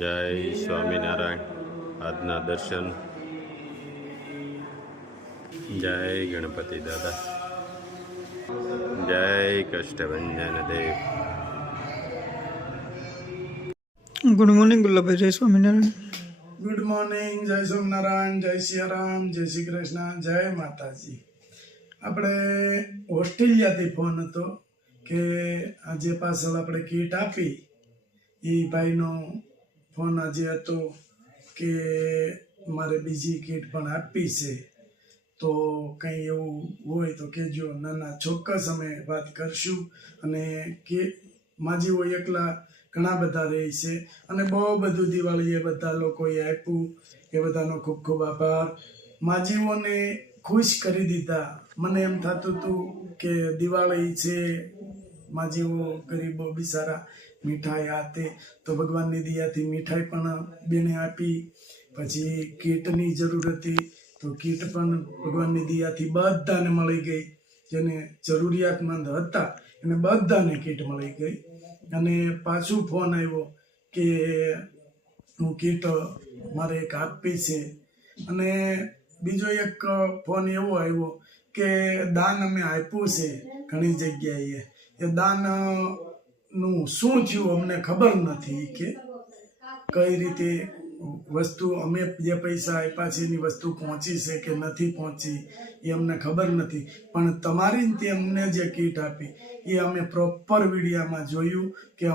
જય સ્વામિનારાયણ. આજના દર્શન. જય ગણપતિ દાદા. જય કષ્ટભંજન દેવ. Good morning Gullabhai. જય સ્વામિનારાયણ. Good morning. જય સ્વામિનારાયણ. જય સિયારામ. જય શ્રી કૃષ્ણ. જય માતાજી. આપણે ઓસ્ટ્રેલિયાથી ફોન હતો કે આજે પાછળ આપણે કીટ આપી એ ભાઈનો ફોન આજે હતો કે મારે બીજી કીટ પણ આપી છે, તો કંઈ એવું હોય તો કહેજો. નાના ચોક્કસ અમે વાત કરશું. અને કે માજીઓ એકલા ઘણા બધા રહે છે અને બહુ બધું દિવાળી એ બધા લોકોએ આપ્યું, એ બધાનો ખૂબ ખૂબ આભાર. માજીઓને ખુશ કરી દીધા. મને એમ થતું હતું કે દિવાળી છે, માજીઓ ગરીબો બિચારા મીઠાઈ આતે, તો ભગવાનની દયાથી મીઠાઈ પણ બેને આપી. પછી કીટની જરૂર હતી તો કીટ પણ ભગવાનની દયાથી બધાને મળી ગઈ. જેને જરૂરિયાતમંદ હતા એને બધાને કીટ મળી ગઈ. અને પાછું ફોન આવ્યો કે હું કીટ મારે એક આપવી છે. અને બીજો એક ફોન એવો આવ્યો કે દાન અમે આપ્યું છે ઘણી જગ્યાએ, એ દાનનું શું થયું અમને ખબર નથી, કે કઈ રીતે વસ્તુ અમે જે પૈસા આપ્યા છે એની વસ્તુ પહોંચી છે કે નથી પહોંચી એ અમને ખબર નથી. પણ તમારી તે અમને જે કીટ આપી એ અમે પ્રોપર વિડીયામાં જોયું કે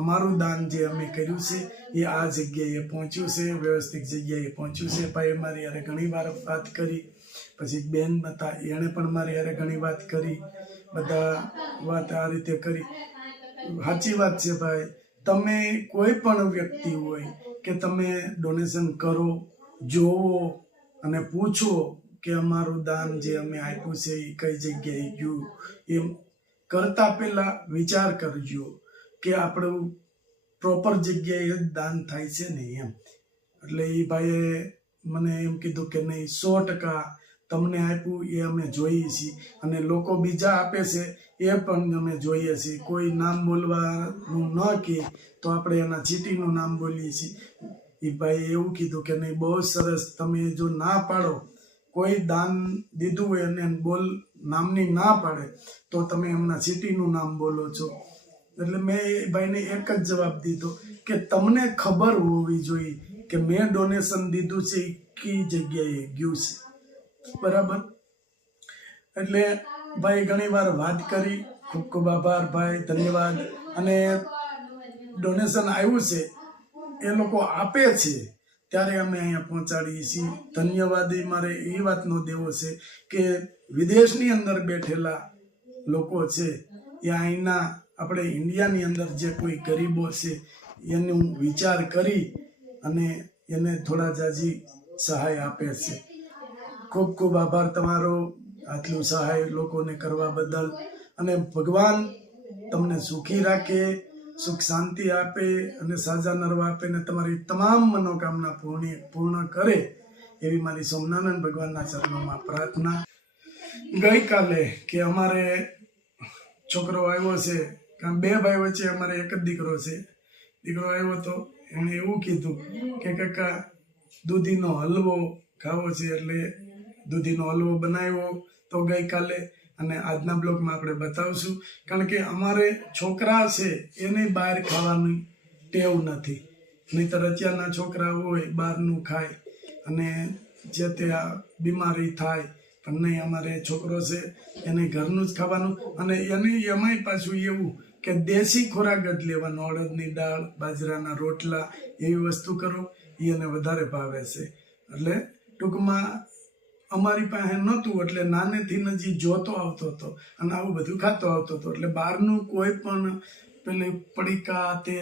અમારું દાન જે અમે કર્યું છે એ આ જગ્યાએ પહોંચ્યું છે, વ્યવસ્થિત જગ્યાએ પહોંચ્યું છે. ભાઈ મારી યારે ઘણી વાર વાત કરી, પછી બેન હતા એણે પણ મારી યારે ઘણી વાત કરી, બધા વાત આ રીતે કરી. સાચી વાત છે ભાઈ. તમે કોઈ પણ વ્યક્તિ હોય કે તમે ડોનેશન કરો, જોવો અને પૂછો કે અમારું દાન જે અમે આપ્યું છે એ કઈ જગ્યાએ ગયું, એમ કરતા પહેલા વિચાર કરજો કે આપણું પ્રોપર જગ્યાએ જ દાન થાય છે ને એમ. એટલે એ ભાઈએ મને એમ કીધું કે નહીં, 100% તમને આપ્યું એ અમે જોઈએ છીએ અને લોકો બીજા આપે છે એ પણ અમે જોઈએ છીએ. કોઈ નામ બોલવાનું ન કહે તો આપણે એના ચીટીનું નામ બોલીએ છીએ. એ ભાઈ એવું કીધું કે નહીં, બહુ સરસ, તમે જો ના પાડો, કોઈ દાન દીધું હોય અને બોલ નામની ના પાડે તો તમે એમના સિટીનું નામ બોલો છો. એટલે મેં એ ભાઈને એક જ જવાબ દીધો કે તમને ખબર હોવી જોઈએ કે મેં ડોનેશન દીધું છે એ કઈ જગ્યાએ ગયું છે, બરાબર. એટલે ભાઈ ઘણી વાર વાત કરી. ખૂબ ખૂબ આભાર ભાઈ, ધન્યવાદ. અને ડોનેશન આવ્યું છે એ લોકો આપે છે ત્યારે અમે અહીંયા પહોંચાડીએ છીએ. ધન્યવાદ એ મારે એ વાતનો દેવો છે કે વિદેશની અંદર બેઠેલા લોકો છે એ અહીંના આપણે ઇન્ડિયાની અંદર જે કોઈ ગરીબો છે એનું વિચાર કરી અને એને થોડા જાજી સહાય આપે છે. ખૂબ ખૂબ આભાર તમારો આટલું સહાય લોકોને કરવા બદલ. અને ભગવાન તમને સુખી રાખે, સુખ શાંતિ આપે અને સાજા નરવા આપે ને તમારી તમામ મનોકામના પૂર્ણ કરે એવી મારી સોમનારાયણ ભગવાનના ચરણોમાં પ્રાર્થના. ગઈકાલે કે અમારે છોકરો આવ્યો છે, કારણ 2 ભાઈ વચ્ચે અમારે એક જ દીકરો છે. દીકરો આવ્યો તો એણે એવું કીધું કે કાકા દૂધીનો હલવો ખાવો છે, એટલે દૂધીનો હલવો બનાવ્યો તો ગઈકાલે. અને આજના બ્લોગમાં આપણે બતાવશું, કારણ કે અમારે છોકરા છે એને બહાર ખાવાની ટેવ નથી. નહીંતર અત્યારના છોકરા હોય બહારનું ખાય અને જે તે બીમારી થાય. પણ નહીં, અમારે છોકરો છે એને ઘરનું જ ખાવાનું. અને એને એમાંય પાછું એવું કે દેશી ખોરાક જ લેવાનો, અડદની દાળ, બાજરાના રોટલા, એવી વસ્તુ કરો એ એને વધારે ભાવે છે. એટલે ટૂંકમાં અમારી પાસે નહોતું એટલે નાનેથી નજી જોતો આવતો હતો અને આવું બધું ખાતો આવતો હતો. એટલે બહારનું કોઈ પણ પેલે પડીકા તે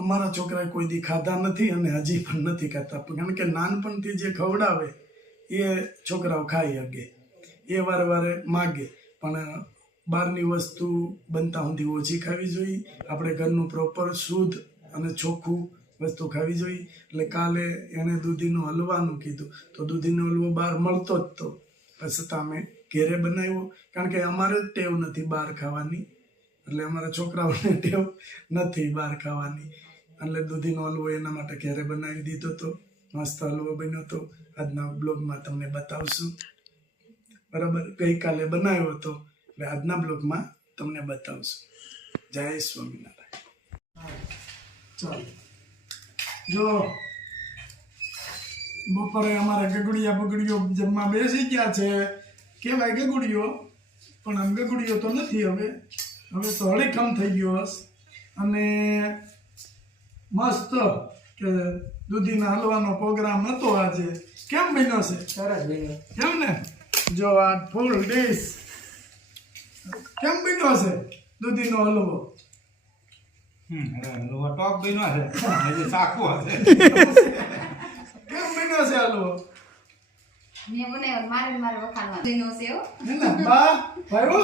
અમારા છોકરાએ કોઈ દી ખાધા નથી અને હજી પણ નથી ખાતા. કારણ કે નાનપણથી જે ખવડાવે એ છોકરાઓ ખાઈ શકે, એ વારે વારે માગે. પણ બહારની વસ્તુ બનતા સુધી ઓછી ખાવી જોઈએ. આપણે ઘરનું પ્રોપર શુદ્ધ અને ચોખ્ખું વસ્તુ ખાવી જોઈએ. એટલે કાલે એણે દૂધીનો હલવાનું કીધું તો દૂધીનો હલવો બહાર મળતો જ તો પછી અમે ઘેરે બનાવ્યો. કારણ કે અમારે જ ટેવ નથી બહાર ખાવાની, એટલે અમારા છોકરાઓને ટેવ નથી બહાર ખાવાની. એટલે દૂધીનો હલવો એના માટે ઘરે બનાવી દીધો હતો. મસ્ત હલવો બન્યો હતો. આજના બ્લોગમાં તમને બતાવશું. બરાબર, ગઈકાલે બનાવ્યો હતો એટલે આજના બ્લોગમાં તમને બતાવશું. જય સ્વામિનારાયણ. ચાલો જો બપોરે અમારા ગગુડિયા બગડીઓ જમવા બેસી ગયા છે. કહેવાય ગગુડિયો, પણ આમ ગગુડિયો તો નથી. હવે તો હળીખમ થઈ ગયો હશે. અને મસ્ત કે દૂધીના હલવાનો પ્રોગ્રામ હતો આજે. કેમ બન્યો છે? સરસ બન્યો. કેમ ને? જો આ ફૂલ ડીશ કેમ બન્યો છે દૂધીનો હલવો? ટોપ બન્યો છે, હજી સાકું હશે. કેમ બન્યો છે હલવો? મેં બનાવ્યો, મારે વખાણવા બન્યો છે હો. હે ને બા ભાઈઓ?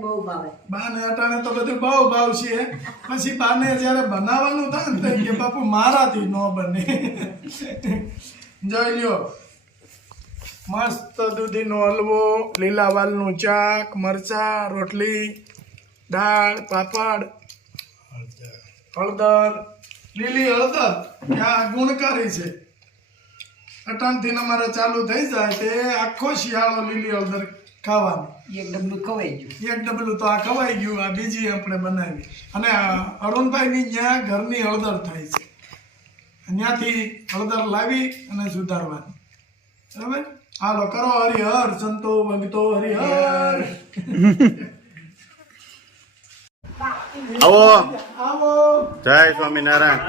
બહુ ભાવે. બાને અટાણે તો બધું બહુ ભાવ છે. પછી બાને જ્યારે બનાવવાનું થાય ને તો કે બાપુ મારાથી ન બને. જોઈ લ્યો, મસ્ત દૂધીનો હલવો, લીલા વાલનું શાક, મરચા, રોટલી, દાળ, પાપડ, હળદર, લીલી હળદર આ ગુણકારી છે. અટાણથી અમારે ચાલુ થઈ જાય તે આખો શિયાળો લીલી હળદર ખાવાની. એક ડબલું ખવાઈ ગયું. એક ડબલું તો આ ખવાઈ ગયું. આ બીજી આપણે બનાવી. અને અરુણભાઈની ત્યાં ઘરની હળદર થાય છે. ત્યાંથી હળદર લાવી અને સુધારવાની. બરાબર, હાલો કરો હરિહર સંતો ભક્તો હરિહર. આવો. આવો. જય સ્વામિનારાયણ.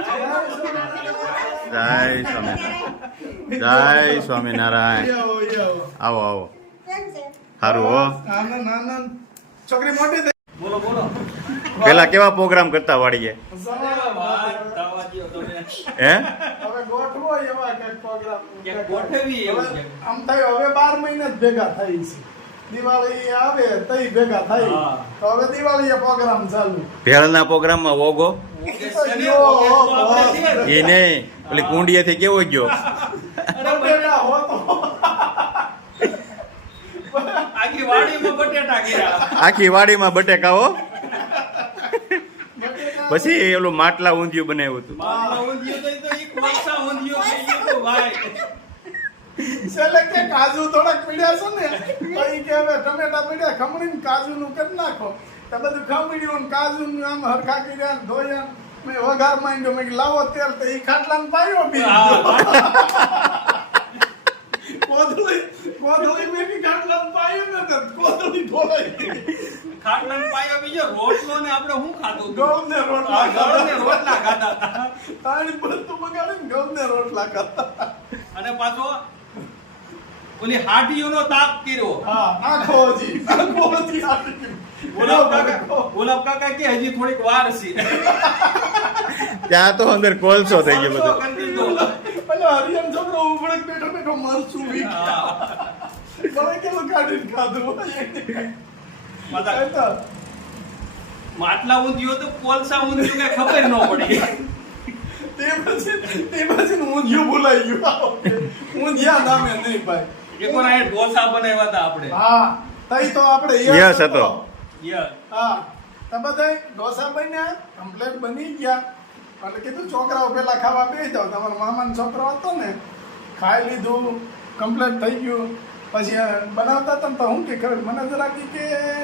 જય સ્વામિનારાયણ. જય સ્વામિનારાયણ. આવો આવો. સારું હો. આનંદ આનંદ. છોકરી મોટી થઈ. પેલા કેવા પ્રોગ્રામ કરતા વાડીએ? હે હવે ગોઠવો એવા કંઈક પ્રોગ્રામ. ગોઠવી એવું છે. આમ થાય હવે 12 મહિના જ ભેગા થઈ છે. દિવાળી આવે તઈ ભેગા થઈ. તો હવે દિવાળીએ પ્રોગ્રામ ચાલુ. ભેળના પ્રોગ્રામમાં ઓગો એ નહીં, પેલી કુંડિયાથી કેવો ગયો? બટેટા હો તો આખી વાડીમાં બટેટા ગયા. આખી વાડીમાં બટેકા હો. પછી ઓલું માટલા ઊંધિયું બનાવ્યું હતું. મારા ઊંધિયું તો ઈ કોલસા ઊંધિયું થઈ ગયું હતું ભાઈ. છેલ્લે કે કાજુ થોડાક પીડ્યા છે ને તો ઈ કે હવે ટમેટા પીડ્યા ખમણીને કાજુનું કરી નાખો. તો બધું ખમણ્યું ને કાજુનું આમ હરખા કર્યા ને ધોયા. મેં વઘાર માંડ્યો. મેં કીધું લાવો તેલ. તો ઈ ખાટલાને પાયો બી. કોથળી મેં કી ખાટલાને પાયો ને તો કોથળી ઢોળાઈ ગઈ. ખાટલાનો પાયો બીજો રોટલો ને આપણે શું ખાધું હતું? ગૌને રોટલા આ ગળ ને રોટલા ખાધા હતા. તાણી બધું બગાડીને ગૌને રોટલા ખાતા. અને પાછો ઓલી હાડીઓનો તાપ કર્યો. હા, આખો હજી હાટી. ગુલાબ કાકા કે હજી થોડીક વાર છે. ત્યાં તો અંદર કોલસો થઈ ગયો બધો. કરી દીધો. પેલો હરિયમ છોકરો ઉભળે બેઠો બેઠો મરચું વીખ. ગળે કેવું કાઢીને ખાધું. પાછા માટલા ઊંધિયું તો કોલસા ઊંધિયું કઈ ખબર ન પડી. તે પછી ઊંધિયું ભૂલાઈ ગયું. ઊંધિયા નામે નહીં ભાઈ. એક વાર આ ઢોસા બનાવ્યા હતા આપણે. હા, તઈ તો આપણે યસ હતો. યસ. હા, તો બધા ઢોસા બન્યા, કમ્પ્લેટ બની ગયા. એટલે કીધું છોકરાઓ પેલા ખાવા બેસી જાવ. તમારા મામાનો છોકરો હતો ને, ખાઈ લીધું, કમ્પ્લેટ થઈ ગયું. પછી બનાવતા હતા ને તો હું કે ખબર મને જરા કે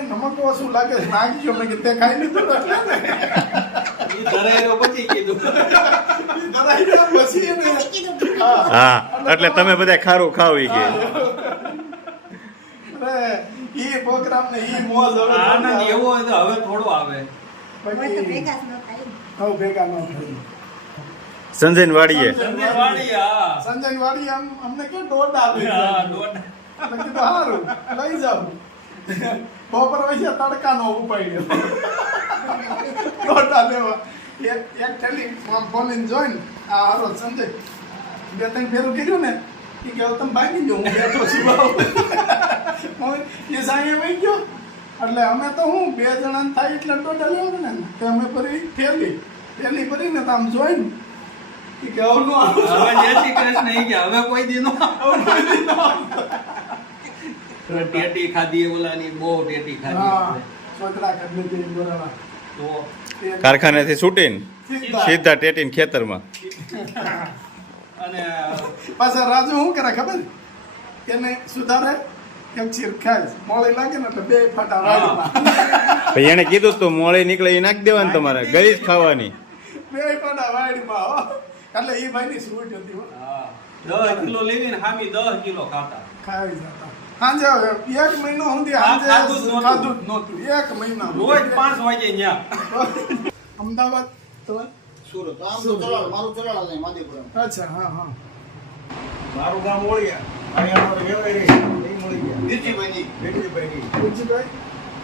નમક ઓછું લાગે છે, નાખી ગયો. મેં કે તે ખાઈ લીધું એટલે ને ઈ ધરાયેલો પછી કીધું. ધરાઈ ગયા પછી એને હા હા, એટલે તમે બધા ખારું ખાવ ઈ કે. અરે ઈ પ્રોગ્રામ ને ઈ મોજ હવે આનંદ એવો હોય તો હવે થોડો આવે. બાકી હવે ભેગા ન થાય. સંજયન વાડીએ સંજયવાડી, હા. સંજય વાડી અમને કે દોડા લઈ હા, જાય. દોઢ. એટલે કીધું સારું લઈ જાવ. બપોર વચ્ચે તડકાનો ઉપાડ્યો દોડા લેવા. એક થેલી આમ ખોલીને જોઈને આ હારો સંજય 2-3 ફેરું કર્યું ને એ કે હવે તમે ભાગી ગયો. હું બેઠો છું એ સાંજે વહી ગયો. એટલે અમે તો હું 2 જણા થાય એટલે દોડા લેવા ને તો અમે ફરી થેલી ભરીને તો આમ જોઈને એ કે હવે નો હવે જય શ્રી કૃષ્ણ ઈ કે હવે કોઈ દી નો ટેટી ખાધી ઓલાની બહુ ટેટી ખાધી હા આપણે. છોકરા કરી દીધી બોરાણા તો કારખાનેથી છૂટીને સીધા ટેટીને ખેતરમાં. અને પાછા રાજુ શું કરે ખબર એને સુધારે કેમ ચીરખાય મોળી લાગે ને એટલે બે ફાટા વાળીમાં પછી એને કીધું તું મોળી નીકળે એ નાખી દેવાની તમારે ગળી જ ખાવાની. બે ફાટા વાળીમાં હો. એટલે એ ભાઈની સ્વીટ હતી હો. હા 10 કિલો લેવીને હામી 10 કિલો ખાતા. ખાઈ જતા હાંજે 1 મહિનો સુધી હાંજે ખાધું જ નહોતું. ખાધું જ નહોતું 1 મહિના રોજ 5 વાગે ન્યા. અમદાવાદ તો સુરત આમ તો ચલાડ મારું ચલાડ નહીં માધેપુરા અચ્છા હા હા મારું ગામ ઓળિયા અહીંયા અમારે વેવાઈ રહી એ મળી ગયા દીર્ઘીભાઈની વેઠવીભાઈની પૂછભાઈ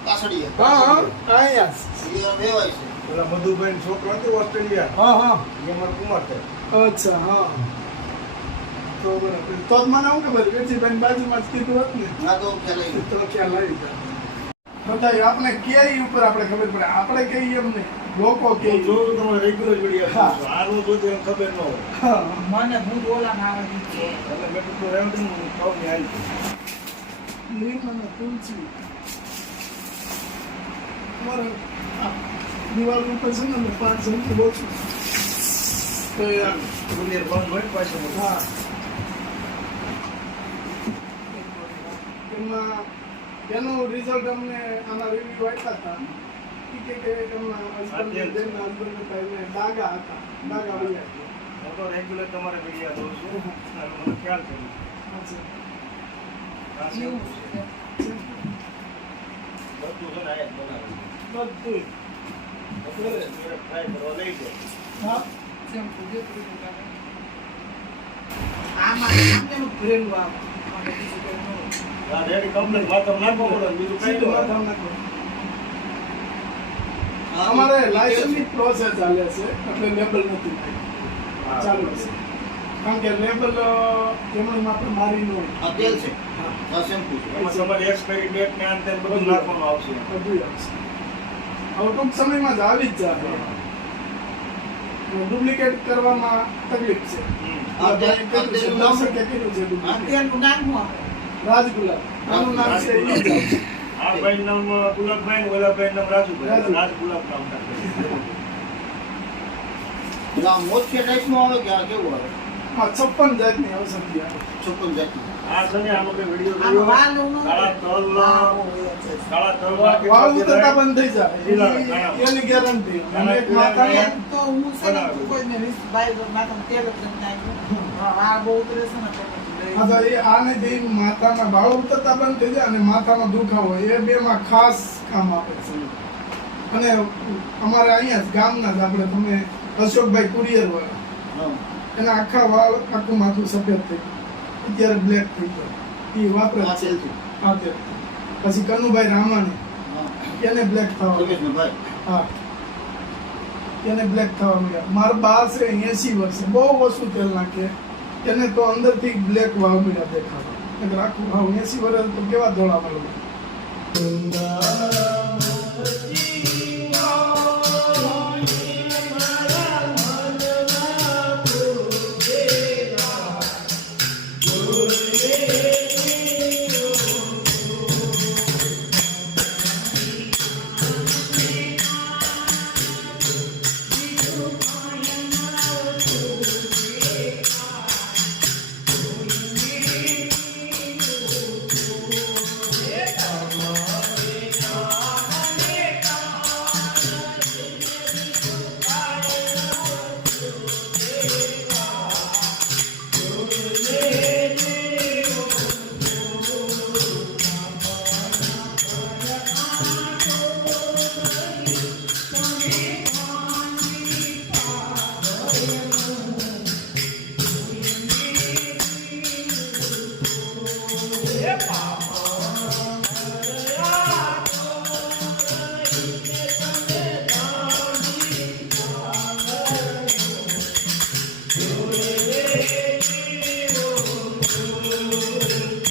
કાસડિયા હા હા અહીંયા એ વેવાય છે પેલા મધુભાઈ છોકરો હતો ઓસ્ટ્રેલિયા હા હા એ અમારો કુમાર છે. અચ્છા હા તો બરાબર તો જ મને શું ખબર વેઠીભાઈ બાજુમાં જ કીધું હોત ને ના તો ખ્યાલ આવી તો ખ્યાલ આવી જાય બધા આપણે ક્યાંય ઉપર આપણે ખબર પડે આપણે કહીએ એમ નહીં લોકો તો કહે જોયું તમારે રેગ્યુલર વિડીયો હા. આનું જોયું એને ખબર ન હોય મને એટલે મેં કીધું રેવડી હું કહું ને આવી લીમ અને તુલસી અમારે આ દિવાલ ઉપર છે ને અમે 5 જણથી ઓછું તો યાર ગુલિયર બંધ હોય ને પાછું હા એમાં એનું રિઝલ્ટ અમને આના રિવ્યુ આપ્યા હતા કે એમના husband ને બેનના husband હતા એને ડાઘા હતા ડાઘા વળ્યા હતા. હું તો રેગ્યુલર તમારે વિડીયો જોઉં છું અને મને ખ્યાલ છે અચ્છા. આ શું છે? બધું છે ને આ જ બનાવે બધું બરાબર ટ્રાય કરવા લઈ જાય હા આ રેડી કમ્પ્લીટ માત્ર નાખવો પડે બીજું કઈ સીધું નહીં. માથામાં નાખો. અમારે લાયસન્સની પ્રોસેસ ચાલે છે એટલે લેબલ નથી હા. ચાલુ છે કારણ કે લેબલ એમણે માત્ર મારી ન હોય આ તેલ છે હા આ શેમ્પુ છે એમાં તમારે એક્સપાયરી ડેટ ને આમ તેમ બધું નાખવાનું આવશે બધું આવશે હવે ટૂંક સમયમાં જ આવી જ જાય ડુપ્લિકેટ કરવામાં તકલીફ છે આ તેલ કર્યું છે, નામ દર્શકે કર્યું છે આ duplicate. તેલનું નામ શું આપે રાજગુલાબ આનું નામ છે ઈ જ આવશે. આ ભાઈ નામ ગુલાબભાઈ ને ઓલા ભાઈ નામ રાજુભાઈ રાજુ. રાજ ગુલાબ નામ નાખે. એટલે આ મોચ્છે ટાઈપનું આવે કે આ કેવું આવે હા 56 જાતની ઔષધિ આવે 56 જાતની આ છે ને આનો કોઈ વિડીયો જોયો કાળા તલ નાખી વાળું થતા બંધ થઈ લીલા જાય કાળા. એની ગેરંટી અને એક લીલા માથાને હા તો એ આને જે માથાના વાળ ઉતરતા બંધ થઈ જાય અને માથાનો દુખાવો એ બેમાં ખાસ કામ આપે છે અને અમારે અહીંયા જ ગામના જ આપણે તમે અશોકભાઈ કુરિયર વાળા હા એના આખા વાળ આખું માથું સફેદ થઈ ગયું અત્યારે બ્લેક થઈ ગયું એ વાપરે આ જ છે તેલથી હા તે પછી કનુભાઈ રામાણી હા એને બ્લેક થવા યોગેશભાઈ ભાઈ હા એને બ્લેક થવા મળ્યા મારા બા છે 80 વર્ષે બહુ ઓછું તેલ નાખે એને તો અંદરથી બ્લેક વાવ મળ્યા દેખાવા આખું 80 વર્ષ તો કેવા ધોળા મળ્યા